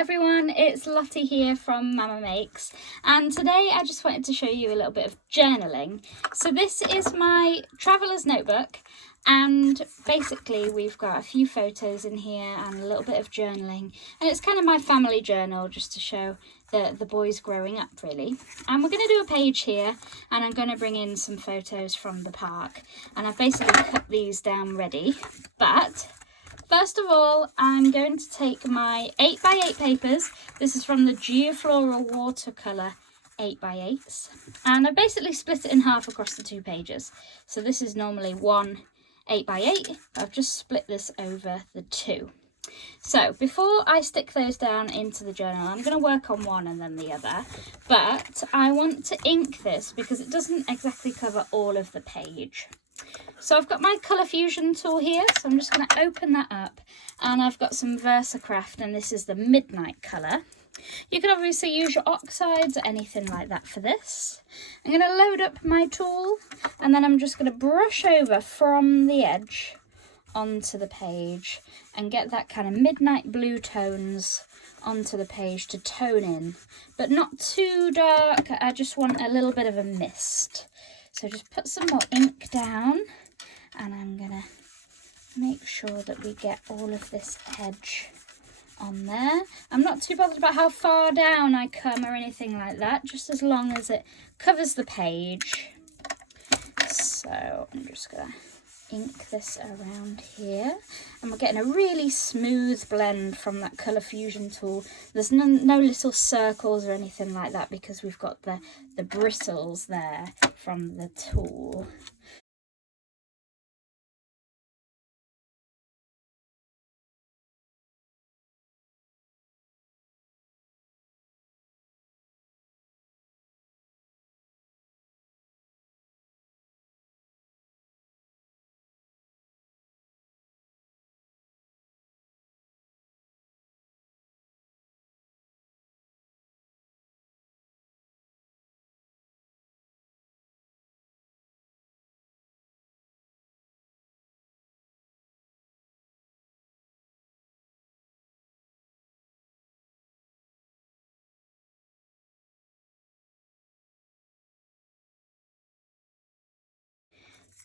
everyone, it's Lottie here from Mama Makes, and today I just wanted to show you a little bit of journaling. So this is my traveller's notebook, and basically we've got a few photos in here and a little bit of journaling, and it's kind of my family journal just to show the boys growing up really. And we're going to do a page here, and I'm going to bring in some photos from the park, and I've basically cut these down ready. But first of all, I'm going to take my 8x8 papers. This is from the Geofloral Watercolour 8x8s. And I've basically split it in half across the two pages. So this is normally one 8x8. I've just split this over the two. So before I stick those down into the journal, I'm going to work on one and then the other. But I want to ink this because it doesn't exactly cover all of the page. So I've got my colour fusion tool here, so I'm just going to open that up, and I've got some VersaCraft, and this is the midnight colour. You can obviously use your oxides or anything like that for this. I'm going to load up my tool, and then I'm just going to brush over from the edge onto the page and get that kind of midnight blue tones onto the page to tone in, but not too dark. I just want a little bit of a mist. So just put some more ink down, and I'm going to make sure that we get all of this edge on there. I'm not too bothered about how far down I come or anything like that, just as long as it covers the page. So I'm just going to ink this around here, and we're getting a really smooth blend from that colour fusion tool. There's no little circles or anything like that because we've got the bristles there from the tool.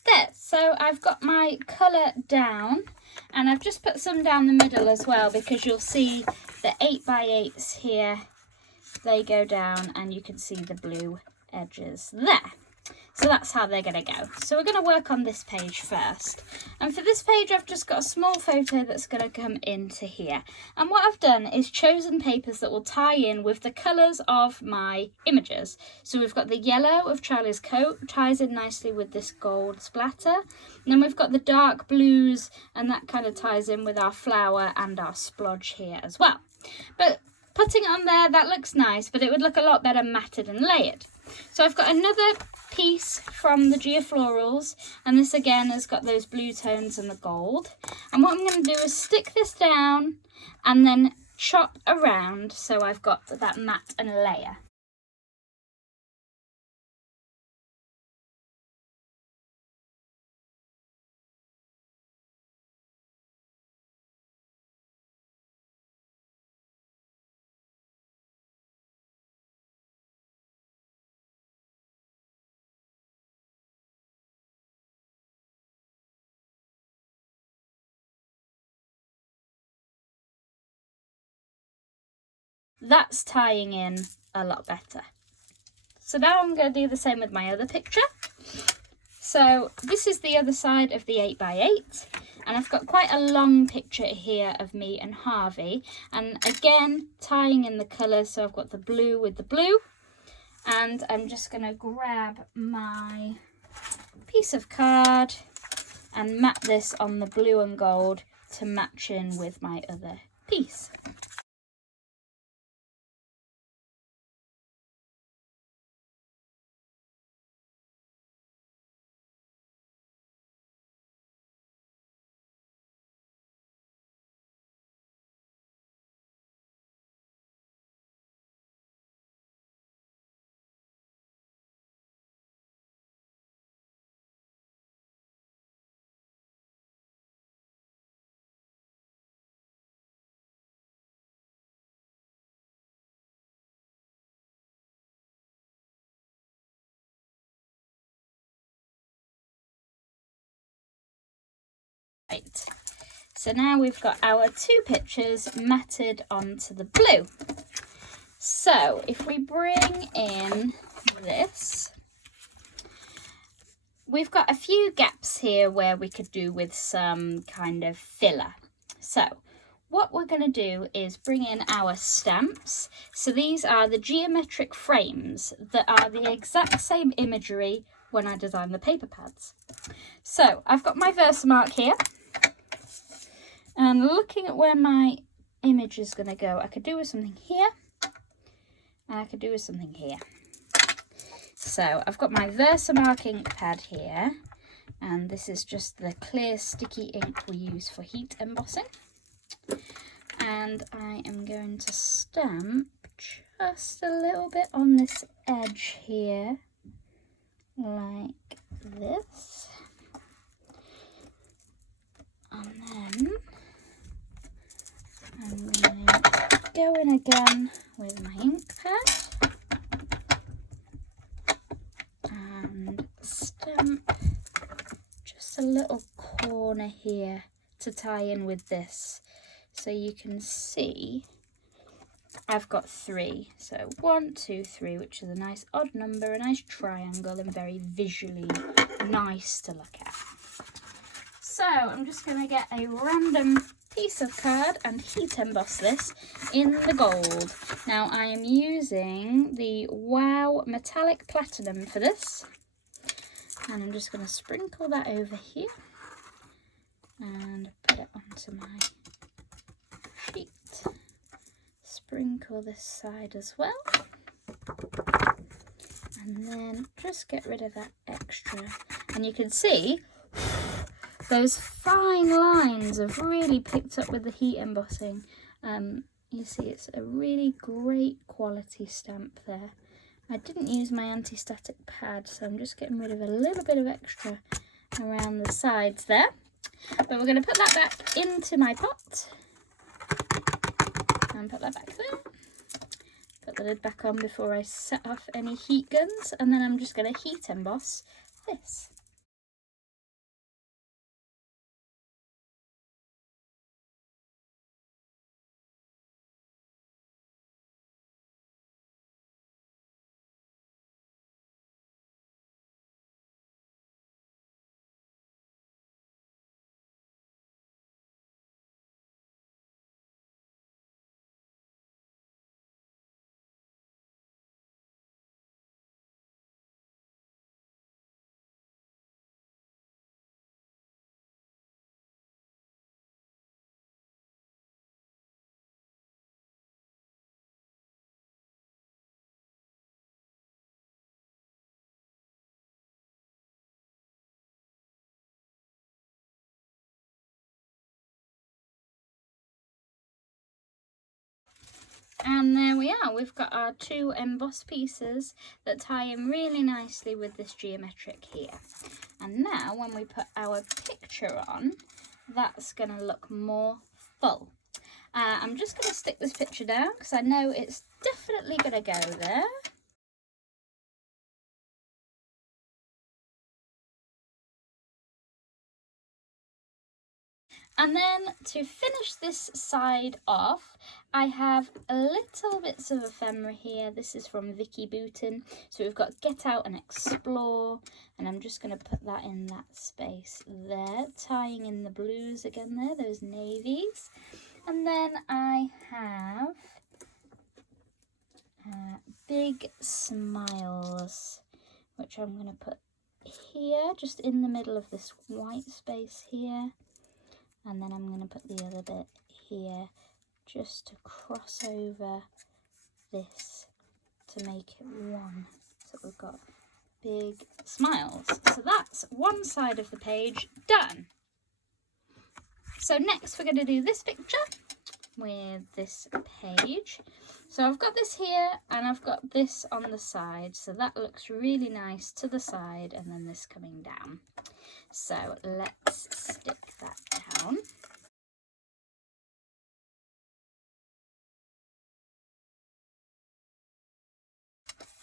There, so I've got my colour down, and I've just put some down the middle as well, because you'll see the 8x8s here, they go down and you can see the blue edges there. So that's how they're going to go. So we're going to work on this page first. And for this page, I've just got a small photo that's going to come into here. And what I've done is chosen papers that will tie in with the colours of my images. So we've got the yellow of Charlie's coat, ties in nicely with this gold splatter. And then we've got the dark blues, and that kind of ties in with our flower and our splodge here as well. But putting it on there, that looks nice, but it would look a lot better matted and layered. So I've got another piece from the Geoflorals, and this again has got those blue tones and the gold. And what I'm going to do is stick this down and then chop around so I've got that matte and layer. That's tying in a lot better. So now I'm going to do the same with my other picture. So this is the other side of the 8x8, and I've got quite a long picture here of me and Harvey, and again tying in the colours. So I've got the blue with the blue, and I'm just going to grab my piece of card and map this on the blue and gold to match in with my other piece. Right, so now we've got our 2 pictures matted onto the blue. So if we bring in this, we've got a few gaps here where we could do with some kind of filler. So what we're going to do is bring in our stamps. So these are the geometric frames that are the exact same imagery when I designed the paper pads. So I've got my Versamark here, and looking at where my image is going to go, I could do with something here, and I could do with something here. So I've got my Versamark ink pad here, and this is just the clear sticky ink we use for heat embossing. And I am going to stamp just a little bit on this edge here, like this. And then I'm going to go in again with my ink pad and stamp just a little corner here to tie in with this. So you can see I've got 3. So 1, 2, 3, which is a nice odd number, a nice triangle, and very visually nice to look at. So I'm just going to get a random piece of card and heat emboss this in the gold. Now I am using the Wow Metallic Platinum for this, and I'm just going to sprinkle that over here and put it onto my sheet. Sprinkle this side as well, and then just get rid of that extra, and you can see those fine lines have really picked up with the heat embossing. You see it's a really great quality stamp there. I didn't use my anti-static pad, so I'm just getting rid of a little bit of extra around the sides there. But we're going to put that back into my pot and put that back there. Put the lid back on before I set off any heat guns, and then I'm just going to heat emboss this. And there we are, we've got our 2 emboss pieces that tie in really nicely with this geometric here. And now when we put our picture on, that's going to look more full. I'm just going to stick this picture down because I know it's definitely going to go there. And then to finish this side off, I have a little bits of ephemera here. This is from Vicky Booton. So we've got Get Out and Explore, and I'm just going to put that in that space there, tying in the blues again there, those navies. And then I have Big Smiles, which I'm going to put here, just in the middle of this white space here. And then I'm going to put the other bit here just to cross over this to make it one. So we've got Big Smiles. So that's one side of the page done. So next we're going to do this picture with this page. So I've got this here and I've got this on the side. So that looks really nice to the side, and then this coming down. So let's stick that down.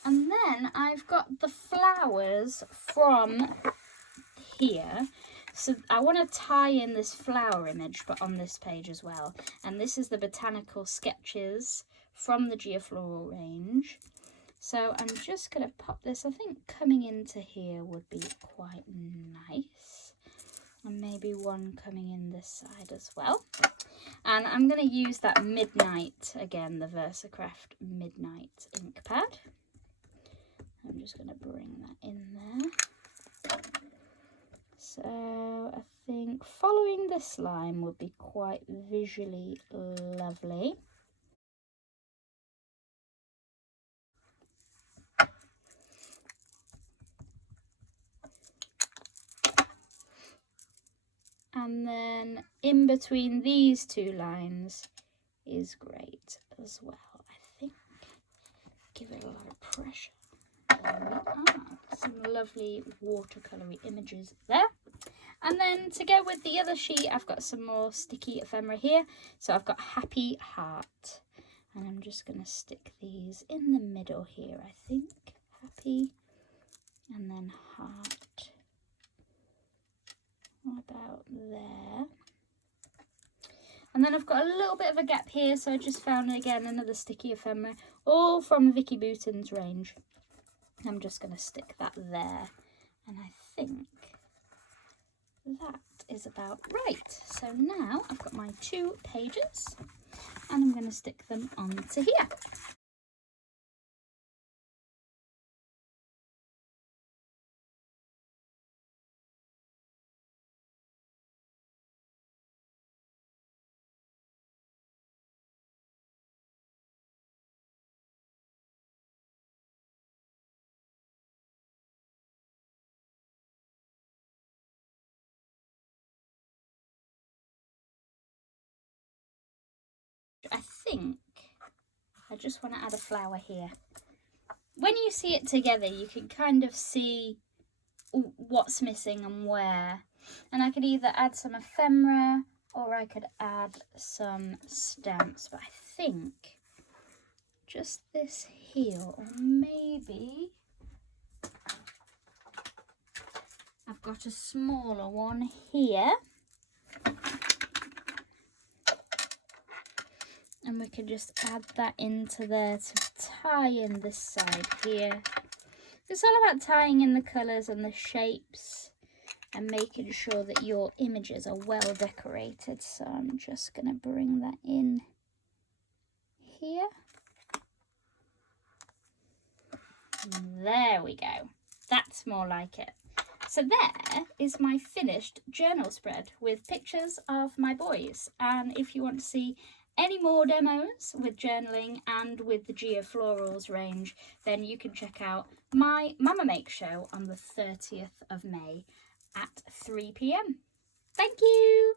And then I've got the flowers from here. So I want to tie in this flower image, but on this page as well. And this is the botanical sketches from the Geofloral range. So I'm just going to pop this, I think coming into here would be quite nice. And maybe one coming in this side as well. And I'm going to use that Midnight, again, the Versacraft Midnight ink pad. I'm just going to bring that in there. So I think following this line would be quite visually lovely. And then in between these two lines is great as well, I think. Give it a lot of pressure. There we are. Some lovely watercolory images there. And then to go with the other sheet, I've got some more sticky ephemera here. So I've got Happy Heart. And I'm just going to stick these in the middle here, I think. Happy. And then Heart. About there. And then I've got a little bit of a gap here, so I just found again another sticky ephemera, all from Vicky Bouton's range. I'm just going to stick that there, and I think that is about right. So now I've got my 2 pages, and I'm going to stick them onto here. I think I just want to add a flower here. When you see it together, you can kind of see what's missing and where. And I could either add some ephemera or I could add some stamps. But I think just this here, or maybe I've got a smaller one here. And we can just add that into there to tie in this side here. It's all about tying in the colours and the shapes and making sure that your images are well decorated. So I'm just going to bring that in here. There we go. That's more like it. So there is my finished journal spread with pictures of my boys. And if you want to see any more demos with journaling and with the Geoflorals range, then you can check out my Mama Makes show on the 30th of May at 3 p.m. Thank you!